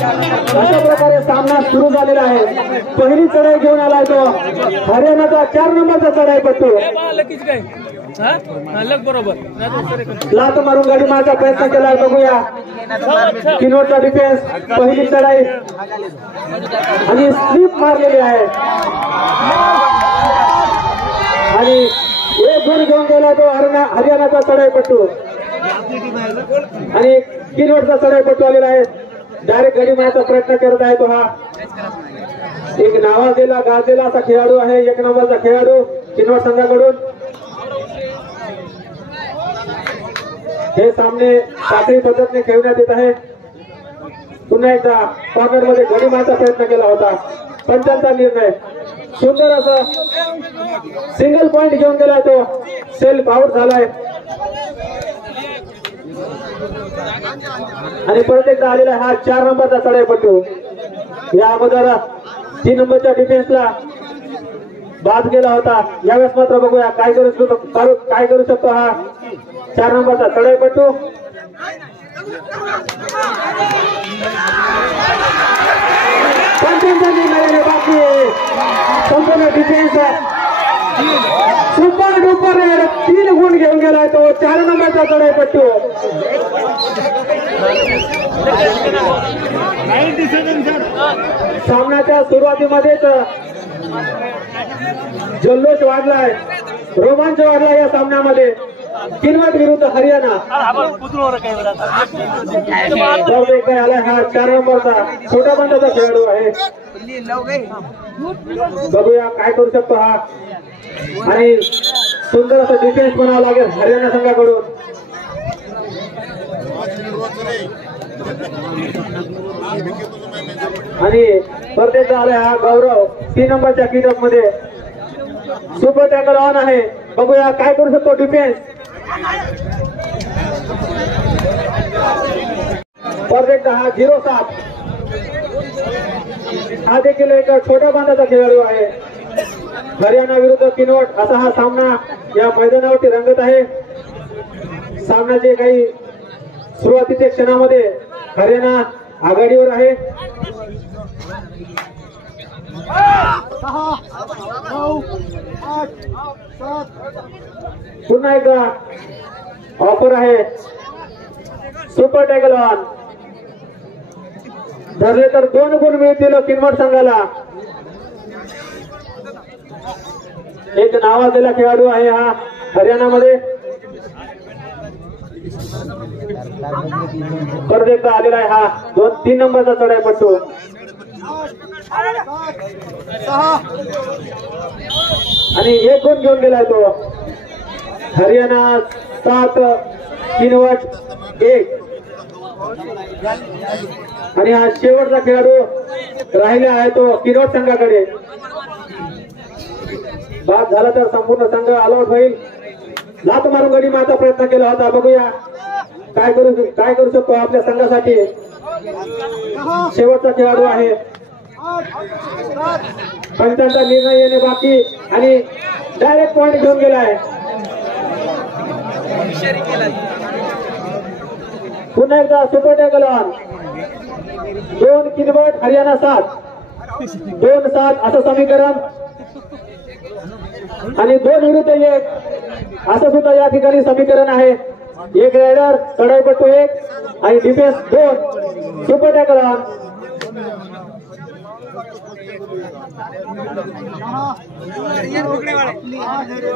अशा प्रकारे सामना सुरू झालेला आहे। पहिली चढाई घेऊन आलाय तो हरियाणाचा 4 नंबरचा चढाईपट्टू लात मारून गाडी मारण्याचा प्रयत्न केला। बघूया किनवटचा डिफेन्स पहिली चढाई आणि स्लिप मारलेली आहे आणि एक गुण घेऊन गेला तो हरियाणाचा चढाईपट्टू आणि किनवटचा चढाईपट्टू आलेला आहे। डायरेक्ट गाडी मारण्याचा प्रयत्न करत आहे तो हा एक नावाजलेला गाजलेला असा खेळाडू आहे। 1 नंबरचा खेळाडू किनवट संघाकडून हे सामने साखळी पद्धतीने खेळण्यात येत आहे। पुन्हा एकदा कॉर्नर मध्ये गाडी मारण्याचा प्रयत्न केला होता। पंचांचा निर्णय सुंदर असं सिंगल पॉइंट घेऊन गेलाय तो सेल्फ आउट झालाय आणि परत एकदा आलेला हा 4 नंबरचा चढाईपट्टू या अगोदर 3 नंबरच्या डिफेन्सला बाद गेला होता। यावेळेस मात्र बघूया काय करू शकतो हा 4 नंबरचा चढाईपट्टू। पंचांचा निर्णय बाकी संपूर्ण डिफेन्स सुपर डुपर 3 गुण घेऊन गेलाय तो 4 नंबरचा चढाईपट्टू। सामन्याच्या सुरुवातीमध्येच जल्लोष वाढलाय, रोमांच वाढला या सामन्यामध्ये। किनवट विरुद्ध हरियाणा आलाय हा 4 नंबरचा छोटा बंदाचा खेळाडू आहे। बघूया काय करू शकतो हा आणि सुंदर असं डिफेन्स बनावं लागेल हरियाणा संघाकडून। आणि स्पर्धेचा आलाय हा गौरव 3 नंबरच्या किटअप मध्ये सुपर टॅकल ऑन आहे। बघूया काय करू शकतो डिफेन्स। परफेक्ट हा 0-7 हा देखील एक छोट्या बांधाचा खेळाडू आहे। हरियाणा विरुद्ध किनवट असा हा सामना या मैदानावरती रंगत आहे। सामन्याचे काही सुरुवातीच्या क्षणामध्ये हरियाणा आघाडीवर आहे। पुन्हा एकदा ऑफर आहे सुपर टॅकल ऑन धरले तर 2 गुण मिळतील किनवट संघाला। एक नावाजलेला खेळाडू आहे हा हरियाणामध्ये परत एकदा आलेला आहे हा 3 नंबरचा चढाईपट्टू आणि 1 गुण घेऊन गेलाय तो। हरियाणा 7 किनवट 1 आणि हा शेवटचा खेळाडू राहिला आहे तो किनवट संघाकडे। बाद झाला तर संपूर्ण संघ ऑल आउट होईल। लात मारून गडी मारण्याचा प्रयत्न केला होता। बघूया काय करू शकतो आपल्या संघासाठी। शेवटचा खेळाडू आहे। पंचांचा निर्णय येणे बाकी आणि डायरेक्ट पॉइंट घेऊन गेलाय। पुन्हा एकदा super tackle on 2 Kinwat Haryana 7 2-7 असं समीकरण आणि 2 विरुद्ध 1 असं सुद्धा या ठिकाणी समीकरण आहे। 1 रायडर चढाईपट्टू 1 आणि डिफेन्स 2 सुपर टॅकल ऑन।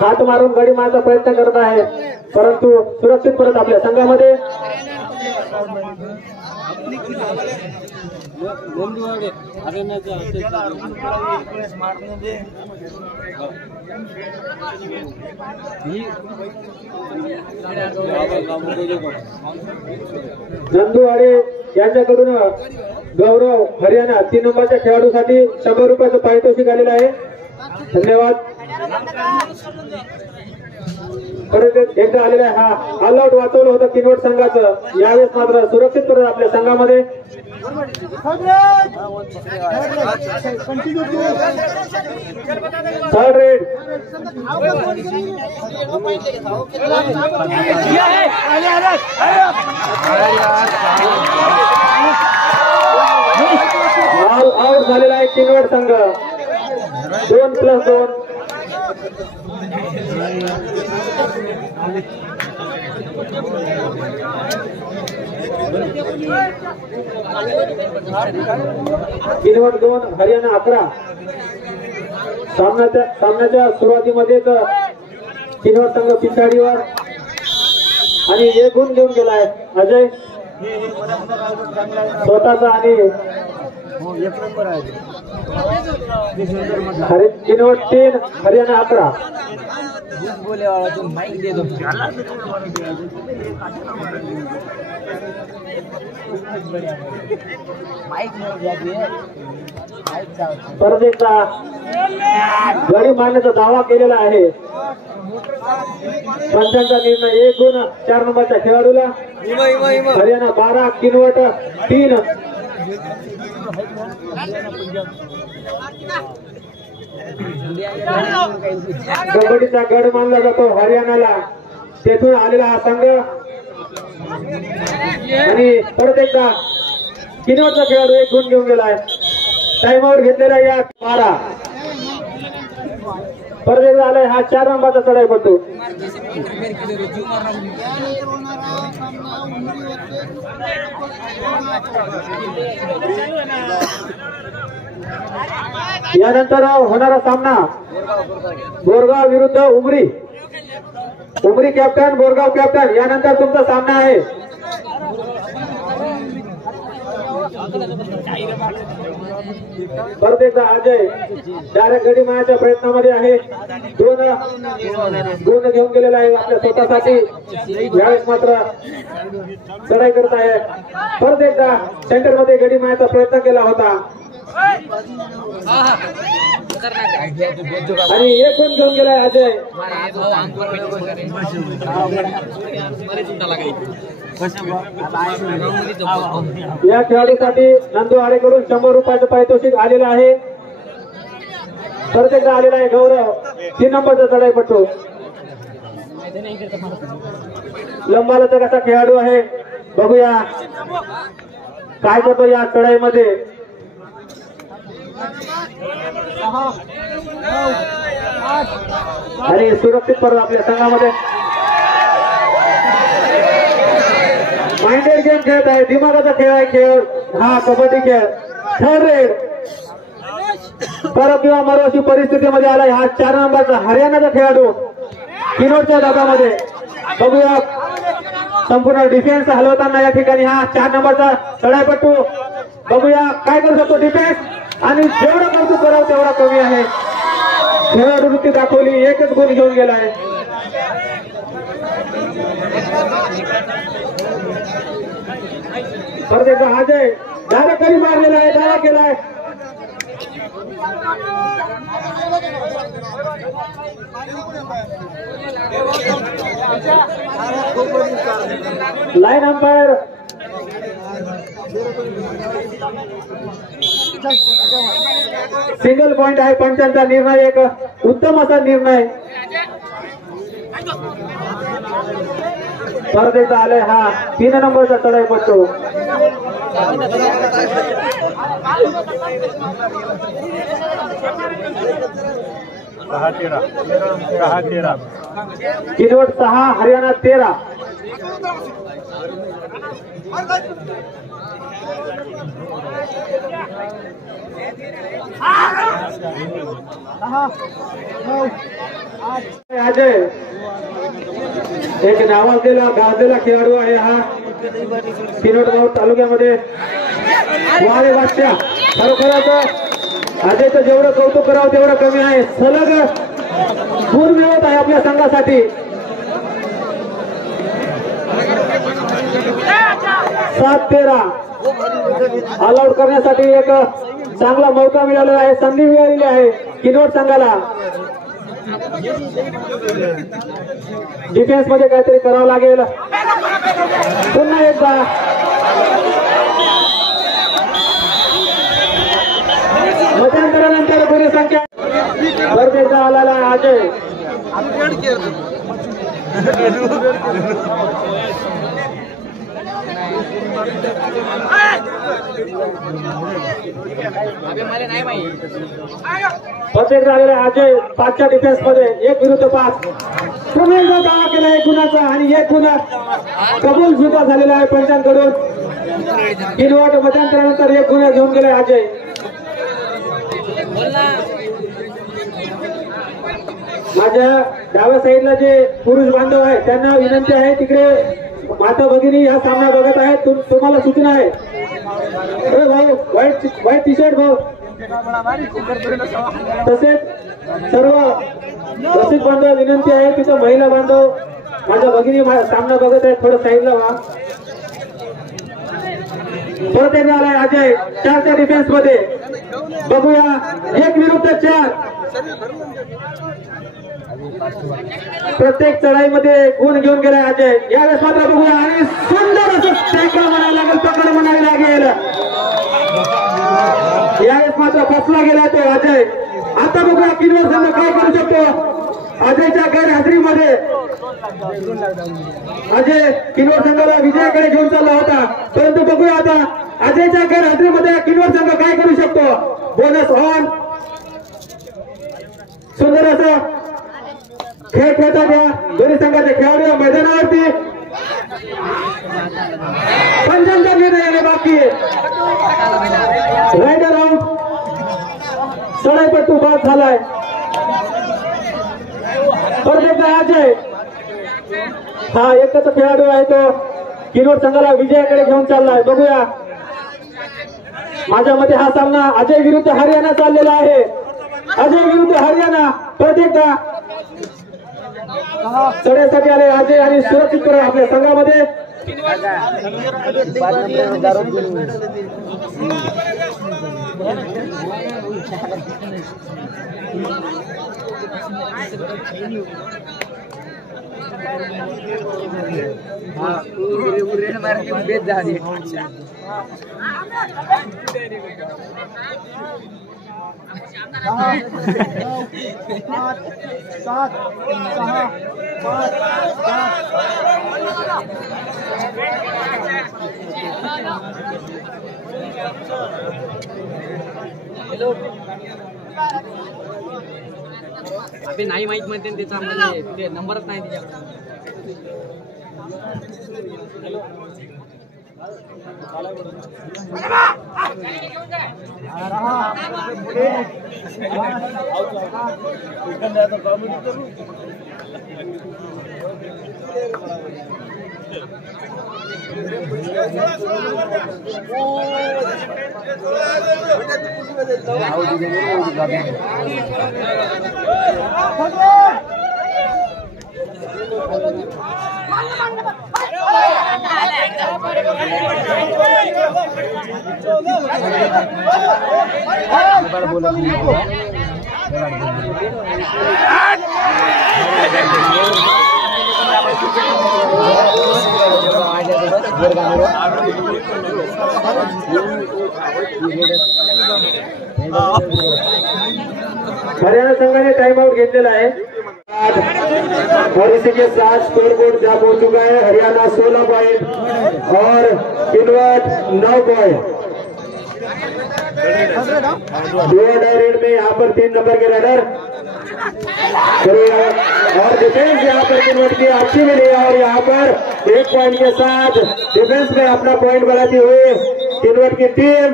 हात मारून गाडी मारण्याचा प्रयत्न करत आहे परंतु सुरक्षित परत आपल्या संघामध्ये। नंदुवाडे यांच्याकडून गौरव हरियाणा 3 नंबरच्या खेळाडूसाठी 100 रुपयाचं पारितोषिक आलेलं आहे। धन्यवाद। परत एकदा आलेला आहे हा ऑल आउट वाचवलं होतं किनवट संघाचं। यावेळेस मात्र सुरक्षित परत आपल्या संघामध्ये। थर्ड रेड ऑल आउट झालेला आहे किनवट संघ 2+2. किनवट 2 हरियाणा 11. सामन्याच्या सुरुवातीमध्येच किनवट संघ पिछाडीवर आणि 1 गुण घेऊन गेलाय अजय स्वतःचा आणि किनवट 3 हरियाणा 11. बोले वाला तुम माइक दे दो माइक मिल जाती है परत एकदा गडी मारण्याचा दावा केलेला आहे. पंचांचा निर्णय 1 गुण 4 नंबरच्या खेळाडूला. हरियाणा 12 किनवट 3. कबड्डीचा गड मानला जातो हरियाणाला. तेथून आलेला हा संघ आणि परत एकदा किनवटचा खेळाडू 1 गुण घेऊन गेलाय. टाइमआउट घेतलेला या 12. परत एकदा आलाय हा 4 नंबरचा चढाईपटू. यानंतर होणारा सामना बोरगाव विरुद्ध उमरी. उमरी कॅप्टन बोरगाव कॅप्टन यानंतर तुमचा सामना आहे. परत एकदा अजय डायरेक्ट गडी मारण्याच्या प्रयत्नामध्ये आहे. 2 गुण घेऊन गेलेला आहे आपल्या स्वतःसाठी. यावेळेस मात्र चढाई करत आहे. परत एकदा सेंटर मध्ये गडी मारण्याचा प्रयत्न केला होता आणि 1 गुण घेऊन गेलाय अजय. या खेळाडूसाठी नंदू आडेकडून 100 रुपयाचं पारितोषिक आलेलं आहे. परत एकदा आलेला आहे गौरव 3 नंबरचा चढाईपटू. लंबालचा कसा खेळाडू आहे बघूया काय करतो या चढाईमध्ये. आणि सुरक्षित परत आपल्या संघामध्ये माइंडेड गेम खेळत आहे. दिमागाचा खेळ आहे खेळ हा कबड्डी खेळ. 3rd रेड परत किंवा मरो अशी परिस्थितीमध्ये आलाय हा 4 नंबरचा हरियाणाचा खेळाडू किनवटच्या डब्यामध्ये. बघूया संपूर्ण डिफेन्स हलवताना या ठिकाणी हा 4 नंबरचा चढाईपटू. बघूया काय करू शकतो डिफेन्स आणि जेवढं कौतुक करावं तेवढा कमी आहे. खेळाडू वृत्ती दाखवली 1च गुण घेऊन गेलाय. परत एकदा अजय डायरेक्ट कधी मारलेला आहे दावा केलाय. लाईन अंपायर सिंगल पॉइंट आहे. पंचांचा निर्णय एक उत्तम असा निर्णय. परत एकदा आलाय हा 3 नंबरचा चढाईपटू. किनवट 6 हरियाणा 13. अजय एक नावाजलेला गाजलेला खेळाडू आहे हा किनवट तालुक्यामध्ये. वारे वाटत्या खरोखरच अजयचं जेवढं कौतुक करावं तेवढं कमी आहे. सलग गुण मिळवत आहे आपल्या संघासाठी. 7-13 ऑल आउट करण्यासाठी एक चांगला मौका मिळालेला आहे. संधी मिळालेली आहे किनवट संघाला. डिफेन्स मध्ये काहीतरी करावं लागेल. पुन्हा एकदा मतांतरानंतर पुढे संख्या परत एकदा आलेला अजय. मला नाही माहिती. प्रत्येक झालेला अजय 5च्या डिफेन्स मध्ये 1 विरुद्ध 5. पुन्हा एकदा दावा केला 1 गुणाचा आणि 1 गुन्हा कबूल सुद्धा झालेला आहे पंचांकडून. किनवट मध्यांतरानंतर 1 गुन्हा घेऊन गेलाय अजय. माझ्या डाव्या साईडला जे पुरुष बांधव आहेत त्यांना विनंती आहे, तिकडे माता भगिनी हा सामना बघत आहेत. तुम्हाला सूचना आहे. अरे भाऊ व्हाईट टी शर्ट भाऊ. तसेच सर्व रसिक बांधव विनंती आहे, तिथं महिला बांधव माझ्या भगिनी सामना बघत आहेत, थोडं साईडला व्हा. परत एकदा आलाय अजय 4च्या डिफेन्स मध्ये. बघूया 1 विरुद्ध 4. प्रत्येक चढाईमध्ये गुण घेऊन गेलाय अजय. यावेळेस मात्र बघूया आणि सुंदर असं टॅकल म्हणायला लागेल, पकड म्हणावी लागेल. यावेळेस मात्र फसला गेला ते अजय. आता बघूया किनवट संघ काय करू शकतो. अजयच्या गैरहजेरीमध्ये अजय किनवट संघाला विजयाकडे घेऊन चालला होता, परंतु बघूया आता अजयच्या गैरहजेरीमध्ये किनवट संघ काय करू शकतो. Bonus on. सुंदर असं खेळ खेळतात या दोन्ही संघाचे खेळाडू मैदानावरती. पंचांचा निर्णय येणे बाकी. Rider out. सडाईपट्टू बाद झालाय. परत एकदा अजय हा एकच खेळाडू आहे, तो किनवट संघाला विजयाकडे घेऊन चाललाय. बघूया माझ्या मते हा सामना अजय विरुद्ध हरियाणा चाललेला आहे. अजय विरुद्ध हरियाणा. परत एकदा चढण्यासाठी आले अजय आणि सुरक्षित आपल्या संघामध्ये. बेद झाली. अबे नाही माहित म्हणते त्याचा म्हणजे ते नंबरच नाही त्याच्याकडे. हरियाणा संघाने टाइम आउट घेतलेला आहे और इसी के साथ स्कोर बोर्ड जब हो चुका है। हरियाणा 16 पॉइंट और किनवट 9 पॉइंट। रेड में यहाँ पर 3 नंबर के राइडर और डिफेंस यहाँ पर किनवट की अच्छी मिली और यहाँ पर 1 पॉइंट के साथ डिफेंस में अपना पॉइंट बढ़ाती हुई किनवट की टीम।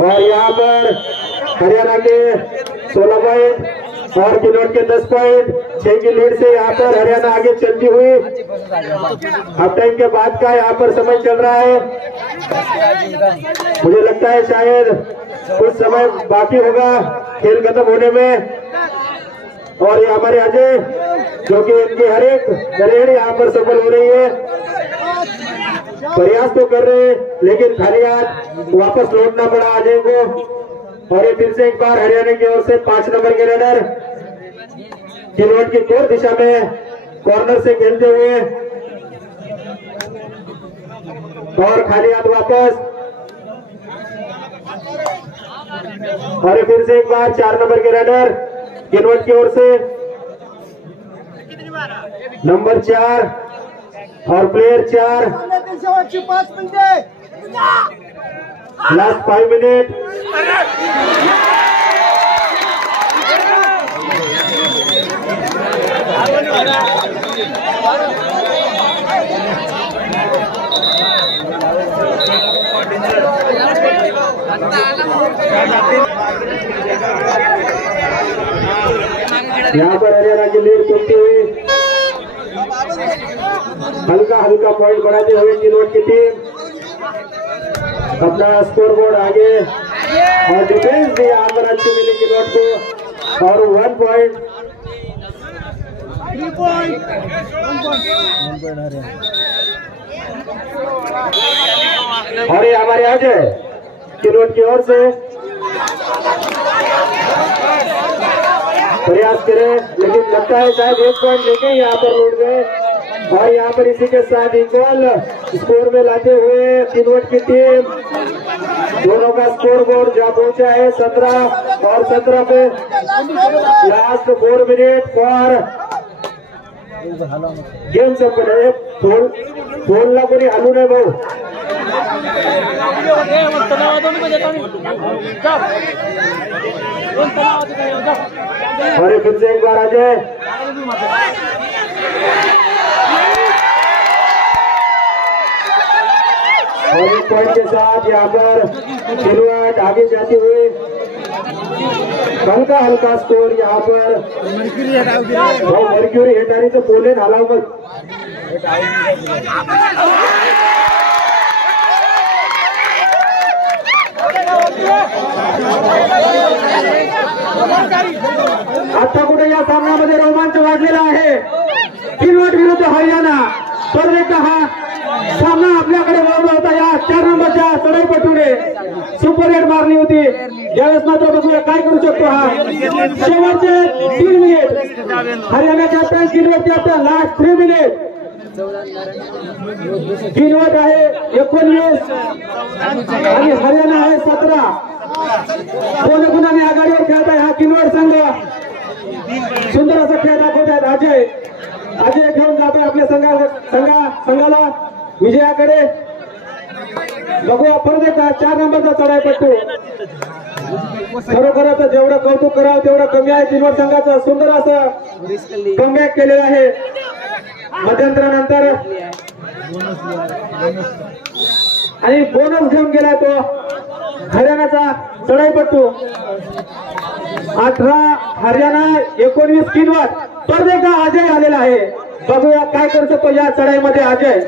और यहाँ पर हरियाणा के 16 पॉइंट और किनवट के 10 पॉइंट 6 की लीड से यहाँ पर हरियाणा आगे चलती हुई हाफ टाइम के बाद का यहाँ पर समय चल रहा है। मुझे लगता है शायद कुछ समय बाकी होगा खेल खत्म होने में। और ये हमारे अजय जो कि इनकी हर एक रेड यहाँ पर सफल हो रही है। प्रयास तो कर रहे हैं लेकिन खाली हाथ वापस लौटना पड़ा अजय को। और ये फिर से एक बार हरियाणा की ओर से 5 नंबर के रेडर किनवट की कोर दिशा में कॉर्नर से खेलते हुए और खाली हाथ वापस। और फिर से एक बार 4 नंबर के रनर किनवट की ओर से नंबर 4 और प्लेयर 4 लास्ट 5 मिनट। यहाँ पर हरियाणा की लीड टूटती हुई हल्का हल्का पॉइंट बढ़ाते हुए किनवट की टीम अपना स्कोर बोर्ड आगे और डिफेंस भी यहाँ पर अच्छी मिली किनवट को और 1 पॉइंट। और ये हमारे अजय किनवट की ओर से प्रयास करें, लेकिन लगता है शायद 1 पॉइंट लेके यहाँ पर लौट गए और यहाँ पर इसी के साथ इक्वल स्कोर में लाते हुए किनवट की टीम दोनों का स्कोर बोर्ड जहाँ पहुंचा है 17 और 17 पे लास्ट 4 मिनट फॉर गेम संपन्न। फोनला कोणी हलू नये भाऊ। और फिर से एक बार अजय और 1 पॉइंट के साथ यहाँ पर किनवट आगे जाती हुई हल्का हल्का स्कोर यहाँ पर मर्क्युरी हेटारी तो पोलेन हलाव मत। आता कुठे या सामन्यामध्ये रोमांच वाढलेला आहे। किनवट विरुद्ध हरियाणा स्पर्धेचा हा सामना आपल्याकडे वळवला होता। या 4 नंबरच्या चढाईपटूने सुपर हेड मारली होती। ज्यावेळेस मात्र बघूया काय करू शकतो हा शेवटचे 3 minute Haryana captain Kinwat captain last 3 minute Kinwat आहे 19 आणि हरियाणा आहे 17। दोन गुणांनी आघाडीवर खेळत आहे हा किनवट संघ। सुंदर असा खेळ दाखवत आहेत अजय। अजय घेऊन जातोय आपल्या संघाला विजयाकडे। बघूया परत एकदा 4 नंबरचा चढाईपट्टू। खरोखरच जेवढं कौतुक करावं तेवढं कमी आहे। किनवट संघाचं सुंदर असं कमबॅक केलेलं आहे मध्यंतरानंतर आणि बोनस घेऊन गेला तो हरियाणाचा चढाईपट्टू। 18 हरियाणा 19 किनवट। परत एकदा अजय आलेला आहे। बघूया काय करू शकतो या चढाईमध्ये अजय।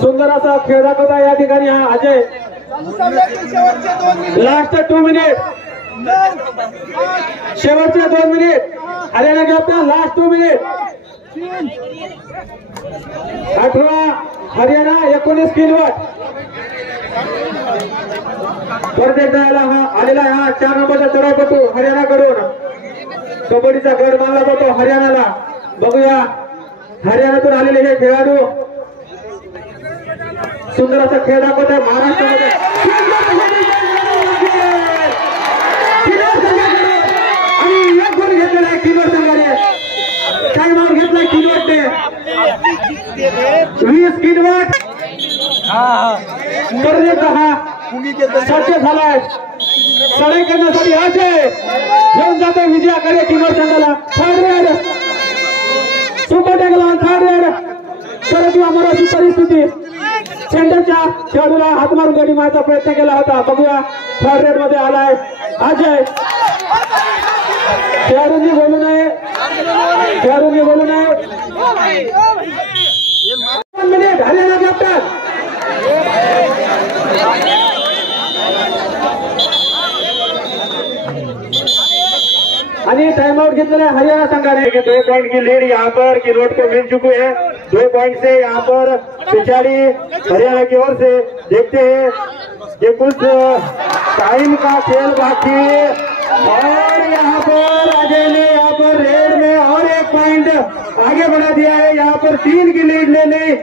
सुंदर असा खेळ दाखवता या ठिकाणी हा अजय। लास्ट 2 मिनिट शेवटचे 2 minute Haryana captain last 2 minute. 18 Haryana 19 Kinwat. परत एकदा हा आलेला आहे हा 4 नंबरचा चढाईपटू हरियाणाकडून। कबड्डीचा गड मानला जातो हरियाणाला। बघूया हरियाणातून आलेले हे खेळाडू सुंदर असा खेळ दाखवत आहे महाराष्ट्रामध्ये। आणि 1 गोल घेतलेला आहे किनवट संघाने। टाइम आउट घेतलाय किनवटने। 20 किनवट। परत एकदा हा सज्ज झालाय चढाई करण्यासाठी अजय घेऊन जातोय विजयाकडे किनवट संघाला। 3rd red super टॅकला 3rd red. परंतु आम्हाला अशी परिस्थिती सेंटरच्या खेळाडूला हात मारून गडी मारण्याचा प्रयत्न केला होता। बघूया 3rd रेड मध्ये आलाय अजय। खेळाडूंनी बोलू नये, खेळाडूंनी बोलू नये। 1 मिनिट हरियाणा कॅप्टन। आणि टाइम आउट घेतलेला है हरियाणा संघाने। 2 पॉइंट की लीड यहाँ पर किनवट को मिल चुकी है। 2 पॉइंट से यहाँ पर पिछाड़ी हरियाणा की ओर से। देखते हैं ये कुछ टाइम का खेल बाकी और यहाँ पर अजय ने यहाँ पर रेड में और 1 पॉइंट आगे बढ़ा दिया है। यहाँ पर 3 की लीड ले ली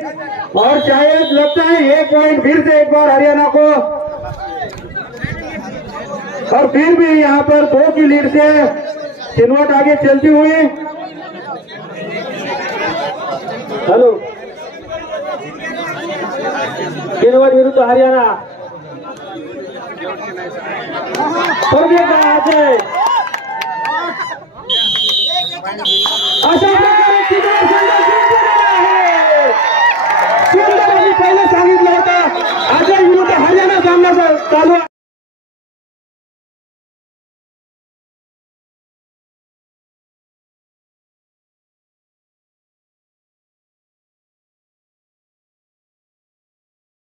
और शायद लगता है 1 पॉइंट फिर से एक बार हरियाणा को, और फिर भी यहाँ पर 2 की लीड से चिनवट आगे चलती हुई। हेलो, चिनवट विरुद्ध हरियाणा।